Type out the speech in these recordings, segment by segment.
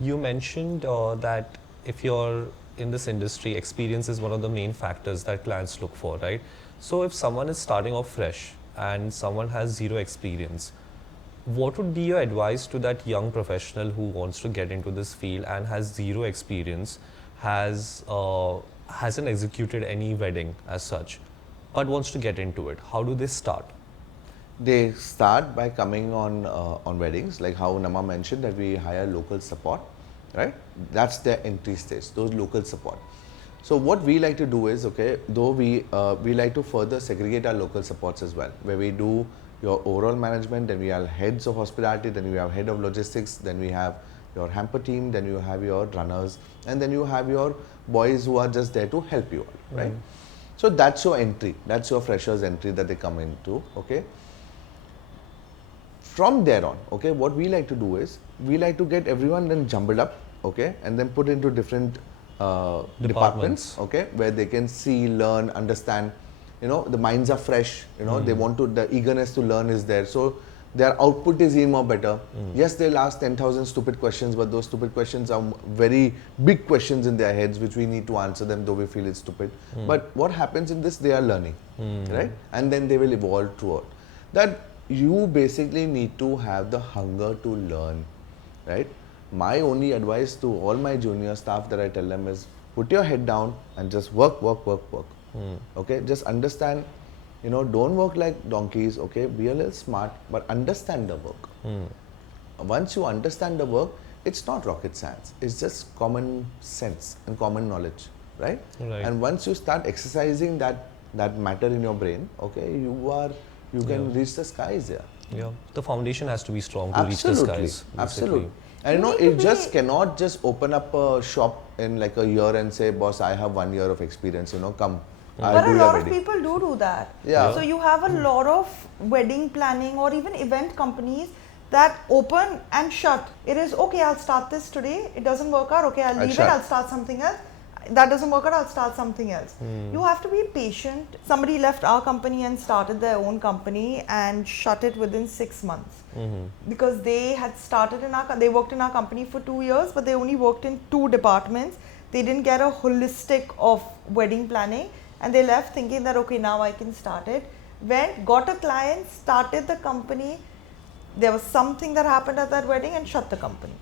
You mentioned that if you're in this industry, experience is one of the main factors that clients look for, right? So if someone is starting off fresh and someone has zero experience, what would be your advice to that young professional who wants to get into this field and has zero experience, hasn't executed any wedding as such, but wants to get into it? How do they start? They start by coming on weddings, like how Nama mentioned that we hire local support, right? That's their entry stage, those local support. So what we like to do is, okay, though we like to further segregate our local supports as well, where we do your overall management, then we have heads of hospitality, then we have head of logistics, then we have your hamper team, then you have your runners, and then you have your boys who are just there to help you all, right? So that's your entry, that's your freshers entry that they come into, okay? From there on, okay, what we like to do is we like to get everyone then jumbled up, okay, and then put into different departments, okay, where they can see, learn, understand. You know, the minds are fresh. You know, they want to. The eagerness to learn is there, so their output is even more better. Yes, they'll ask 10,000 stupid questions, but those stupid questions are very big questions in their heads, which we need to answer them, though we feel it's stupid. But what happens in this? They are learning, right, and then they will evolve throughout. That you basically need to have the hunger to learn, right? My only advice to all my junior staff that I tell them is put your head down and just work. Okay, just understand, you know, don't work like donkeys, okay, be a little smart, but understand the work. Once you understand the work, it's not rocket science, it's just common sense and common knowledge, right? And once you start exercising that matter in your brain, okay, you can reach the skies there. Yeah, the foundation has to be strong to reach the skies. Absolutely. And you know, it just cannot just open up a shop in like a year and say, boss, I have 1 year of experience, you know, come. But a lot of people do that. Yeah. So you have a lot of wedding planning or even event companies that open and shut. It is okay, I'll start this today. It doesn't work out. Okay, I'll leave it. I'll start something else. That doesn't work out, I'll start something else. You have to be patient. Somebody left our company and started their own company and shut it within 6 months. Because they had started they worked in our company for 2 years, but they only worked in 2 departments. They didn't get a holistic of wedding planning, and they left thinking that, okay, now I can start it. Went, got a client, started the company. There was something that happened at that wedding and shut the company.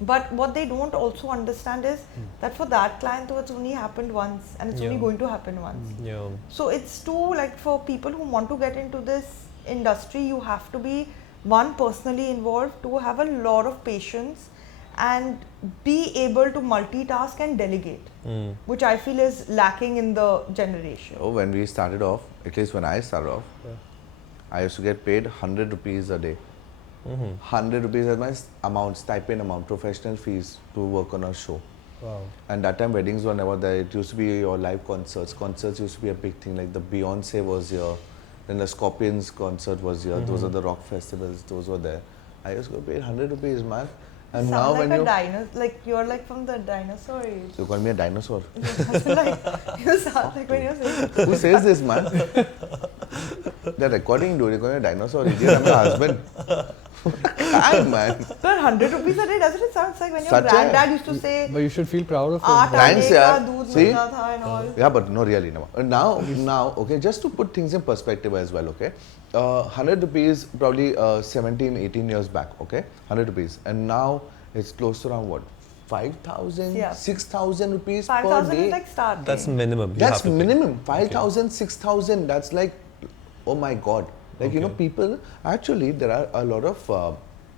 But what they don't also understand is that for that client, though, it's only happened once and it's only going to happen once. So it's too, like, for people who want to get into this industry, you have to be, one, personally involved, two, have a lot of patience and be able to multitask and delegate, which I feel is lacking in the generation. Oh, when we started off, at least when I started off, I used to get paid 100 rupees a day. 100 rupees as my amount, stipend amount, professional fees to work on a show. Wow. And that time weddings were never there. It used to be your live concerts. Concerts used to be a big thing. Like the Beyonce was here, then the Scorpions concert was here. Those are the rock festivals. Those were there. I used to get paid 100 rupees, man. And you now sound when like you a dinosaur, like you're like from the dinosaur age. You call me a dinosaur. You sound like when you're saying. Who says this, man? The recording, dude. You call me a dinosaur. Idiot, I'm your husband. God, man. But 100 rupees a day, doesn't it sound like when your granddad used to say, but you should feel proud of it. Thanks, yeah. See? And all. Yeah, but no, really, no. Now, okay, just to put things in perspective as well, okay. 100 rupees probably 17, 18 years back, okay. 100 rupees. And now it's close to around what? 5,000, 6,000 rupees per day. 5,000 is like starting. That's minimum. That's minimum. 5,000, 6,000. That's like, oh my God. Like, you know, people, actually, there are a lot of,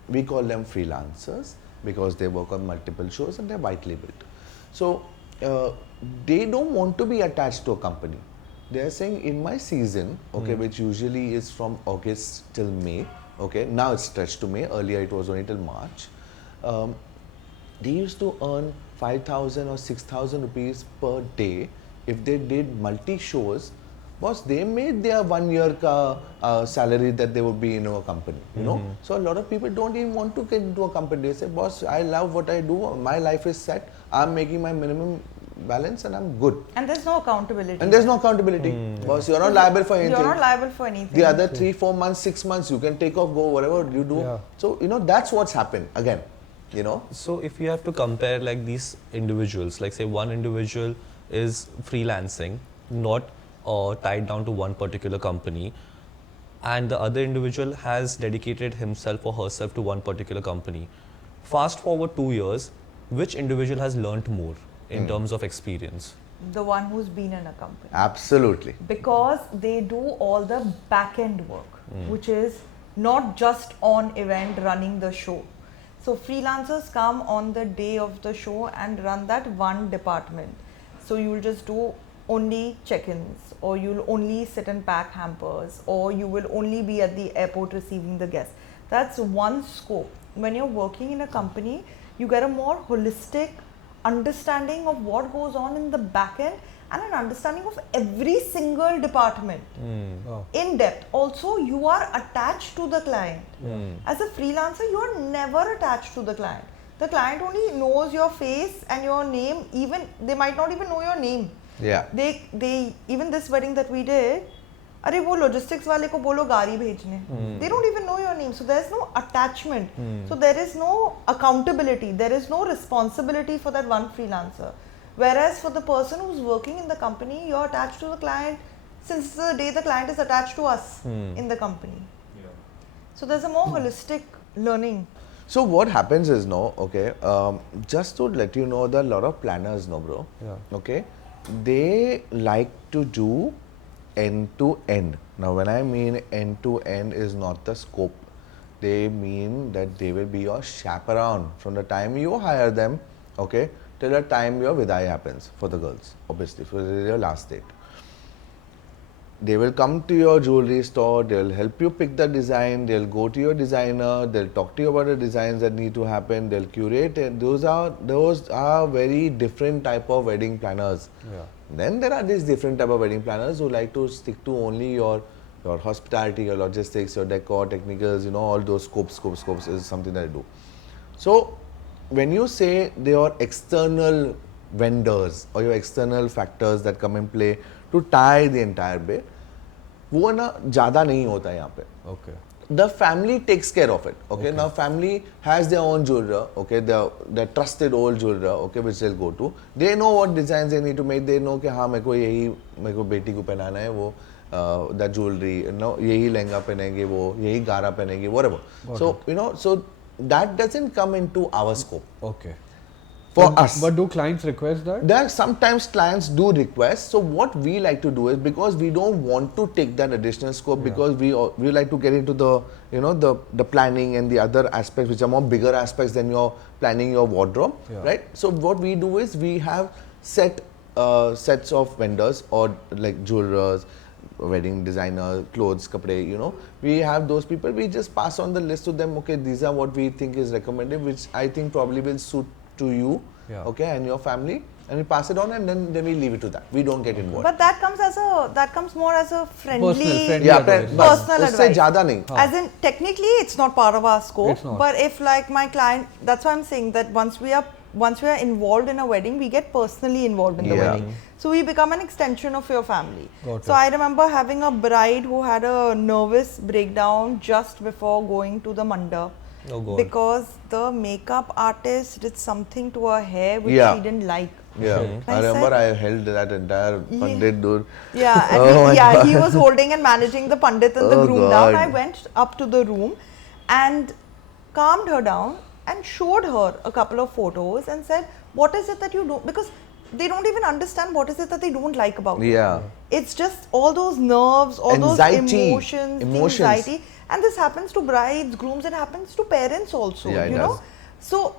we call them freelancers because they work on multiple shows and they're white labeled. So, they don't want to be attached to a company. They are saying, in my season, okay, which usually is from August till May, okay, now it's stretched to May, earlier it was only till March. They used to earn 5,000 or 6,000 rupees per day if they did multi-shows. Boss, they made their 1 year salary that they would be in a company, you know. So a lot of people don't even want to get into a company. They say, boss, I love what I do. My life is set. I'm making my minimum balance and I'm good. And there's no accountability. Boss, you're not liable for anything. You're not liable for anything. The other 3, 4 months, 6 months, you can take off, go, whatever you do. Yeah. So, you know, that's what's happened. Again, you know. So if you have to compare like these individuals, like say one individual is freelancing, not tied down to one particular company, and the other individual has dedicated himself or herself to one particular company. Fast forward 2 years, which individual has learnt more in terms of experience? The one who's been in a company. Absolutely. Because they do all the back end work, which is not just on event running the show. So freelancers come on the day of the show and run that one department. So you'll just do only check-ins, or you'll only sit and pack hampers, or you will only be at the airport receiving the guests. That's one scope. When you're working in a company, you get a more holistic understanding of what goes on in the back end and an understanding of every single department in depth. Also, you are attached to the client. As a freelancer, you are never attached to the client. The client only knows your face and your name. Even they might not even know your name. Yeah. They even this wedding that we did, अरे वो logistics वाले को बोलो गाड़ी भेजने. They don't even know your name. So there's no attachment. So there is no accountability. There is no responsibility for that one freelancer. Whereas for the person who's working in the company, you're attached to the client since the day the client is attached to us in the company. So there's a more holistic learning. So what happens is, just to let you know, there are a lot of planners, bro. Yeah. Okay, they like to do end to end. Now, when I mean end to end is not the scope. They mean that they will be your chaperone from the time you hire them, okay, till the time your vidai happens for the girls, obviously, for your last date. They will come to your jewelry store, they'll help you pick the design, they'll go to your designer, they'll talk to you about the designs that need to happen, they'll curate it. Those are very different type of wedding planners. Yeah. Then there are these different type of wedding planners who like to stick to only your hospitality, your logistics, your decor, technicals, all those scopes is something that I do. So when you say your external vendors or your external factors that come in play to tie the entire bit, वो ना ज़्यादा नहीं होता है यहाँ पे. Okay. The family takes care of it. Okay. Now family has their own jeweler. Okay, their trusted old jeweler. Okay, which they'll go to. They know what designs they need to make. They know कि हाँ मेरे को बेटी को पहनाना है वो that jewelry. यही लहंगा पहनेंगे वो, यही गारा पहनेंगे, whatever. So so that doesn't come into our scope. Okay. For us. But do clients request that? There are sometimes clients do request. So what we like to do is, because we don't want to take that additional scope, because we like to get into the the planning and the other aspects which are more bigger aspects than your planning your wardrobe, right? So what we do is we have sets of vendors or like jewelers, wedding designer, clothes, kapde, we have those people. We just pass on the list to them. Okay, these are what we think is recommended, which I think probably will suit to you, okay, and your family, and we pass it on, and then we leave it to that. We don't get involved. But that comes more as a friendly advice. personal उससे advice. ज़्यादा नहीं. As in, technically, it's not part of our scope. It's not. But if like my client, that's why I'm saying that once we are involved in a wedding, we get personally involved in the wedding. So we become an extension of your family. So I remember having a bride who had a nervous breakdown just before going to the mandap. Oh God. Because the makeup artist did something to her hair which she didn't like. Yeah, I remember I held that entire pandit dude. Yeah, and he was holding and managing the pandit and the groom down. I went up to the room and calmed her down and showed her a couple of photos and said, what is it that you do? Because they don't even understand what is it that they don't like about it. Yeah. It's just all those nerves, all Anxiety. those emotions. The anxiety. And this happens to brides, grooms, it happens to parents also, you know. So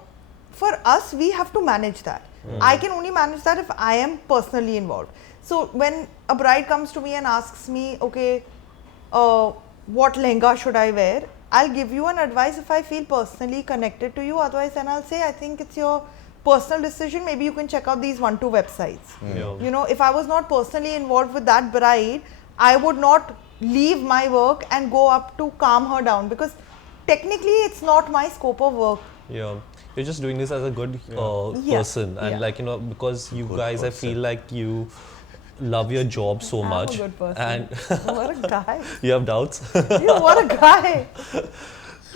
for us, we have to manage that. I can only manage that if I am personally involved. So when a bride comes to me and asks me, okay, what lehenga should I wear? I'll give you an advice if I feel personally connected to you. Otherwise, then I'll say, I think it's your personal decision. Maybe you can check out these 1-2 websites. You know, if I was not personally involved with that bride, I would not leave my work and go up to calm her down, because technically it's not my scope of work. Yeah, you're just doing this as a good person, and like because you good guys, person. I feel like you love your job so much. I'm a good person. And what a guy! You have doubts? What a guy!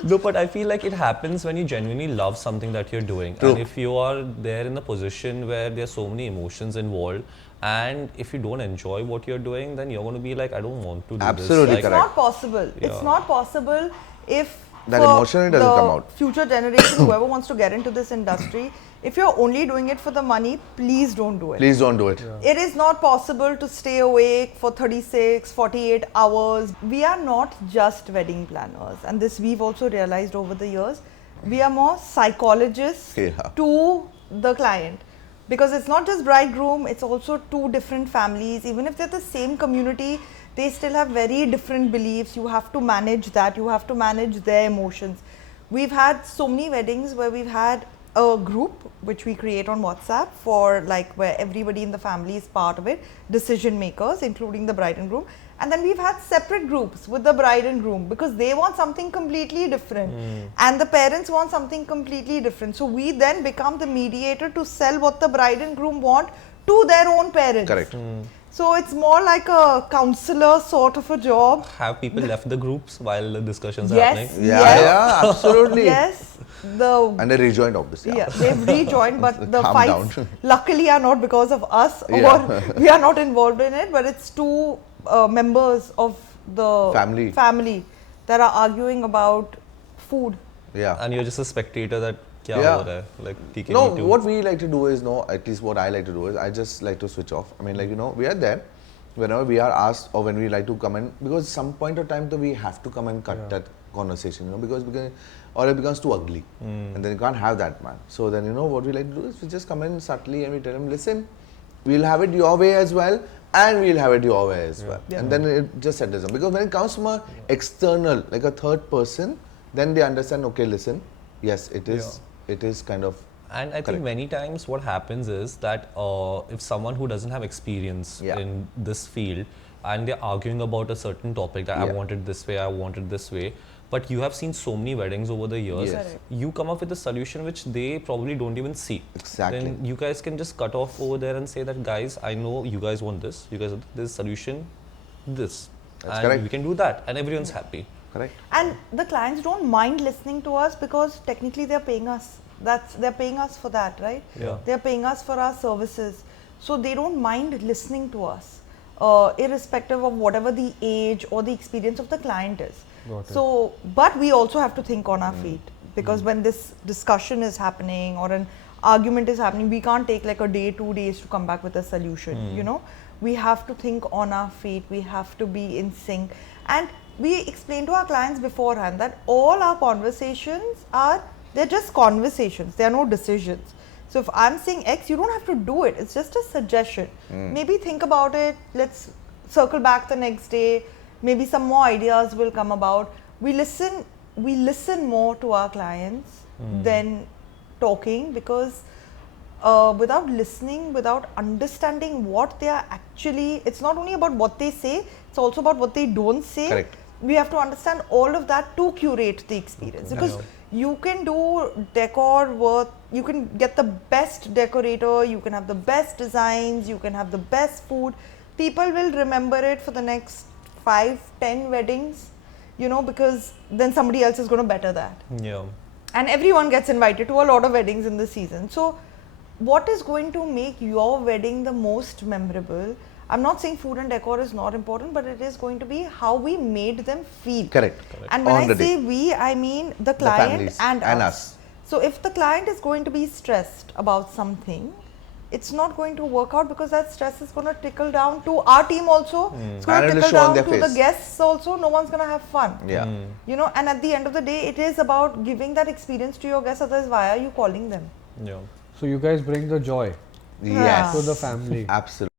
No, but I feel like it happens when you genuinely love something that you're doing. True. And if you are there in a position where there's so many emotions involved, and if you don't enjoy what you're doing, then you're going to be like, I don't want to do Absolutely this. It's Like, correct. not possible. It's Yeah. not possible if That for emotion doesn't the come out. future generation, whoever wants to get into this industry, if you're only doing it for the money, please don't do it. Please don't do it. It is not possible to stay awake for 36, 48 hours. We are not just wedding planners, and this we've also realized over the years. We are more psychologists Yeah. to the client, because it's not just bridegroom, it's also two different families. Even if they're the same community, they still have very different beliefs. You have to manage that, you have to manage their emotions. We've had so many weddings where we've had a group which we create on WhatsApp for like where everybody in the family is part of it, decision makers, including the bride and groom. And then we've had separate groups with the bride and groom because they want something completely different and the parents want something completely different. So we then become the mediator to sell what the bride and groom want to their own parents. Correct. So it's more like a counselor sort of a job. have people left the groups while the discussions are Yes. happening? Yeah, Yes. yeah, absolutely. Yes, the And they rejoined, obviously. yeah, they've rejoined, but the Calm fights down. luckily are not because of us or Yeah. we are not involved in it, but it's two members of the Family. that are arguing about food. Yeah. And you're just a spectator that, kya Yeah. ho raha hai? Like, theek hai, No, me too. what we like to do is, no, at least what I like to do is, I just like to switch off. I mean, like, we are there whenever we are asked or when we like to come in, because some point of time, though, we have to come and cut that conversation, because or it becomes too ugly. And then you can't have that, man. So then, what we like to do is we just come in subtly and we tell them, listen, we'll have it your way as well, and we'll have it your way as well. Yeah. And then it just settles down. Because when it comes from a external, like a third person, then they understand, okay, listen, yes, it is kind of. And I Correct. think many times what happens is that if someone who doesn't have experience Yeah. in this field and they're arguing about a certain topic that I Yeah. want it this way, I want it this way, but you have seen so many weddings over the years, Yes. Correct. you come up with a solution which they probably don't even see. Exactly. Then you guys can just cut off over there and say that, guys, I know you guys want this, you guys want this solution, this. That's and correct. we can do that and everyone's happy. Correct. And the clients don't mind listening to us because technically they're paying us. They're paying us for that, right? Yeah. They're paying us for our services. So they don't mind listening to us, irrespective of whatever the age or the experience of the client is. Got it. So, but we also have to think on our feet, because when this discussion is happening or an argument is happening, we can't take like a day, 2 days to come back with a solution. We have to think on our feet, we have to be in sync, and we explain to our clients beforehand that all our conversations they're just conversations, they are no decisions. So if I'm saying X, you don't have to do it, it's just a suggestion. Maybe think about it, let's circle back the next day, maybe some more ideas will come about. We listen more to our clients than talking, because without listening, without understanding what they are actually, it's not only about what they say, it's also about what they don't say. Correct. We have to understand all of that to curate the experience, because you can do decor work, you can get the best decorator, you can have the best designs, you can have the best food. People will remember it for the next 5-10 weddings, because then somebody else is going to better that. Yeah. And everyone gets invited to a lot of weddings in the season. So what is going to make your wedding the most memorable? I'm not saying food and decor is not important, but it is going to be how we made them feel. Correct. And when On I the say day. we, I mean the client families and and us. us. So if the client is going to be stressed about something, it's not going to work out, because that stress is going to trickle down to our team also. It's going And to it'll trickle show on down their to the face. guests also. No one's going to have fun. Yeah. And at the end of the day, it is about giving that experience to your guests. Otherwise, why are you calling them? Yeah. So you guys bring the joy Yes. to the family. Absolutely.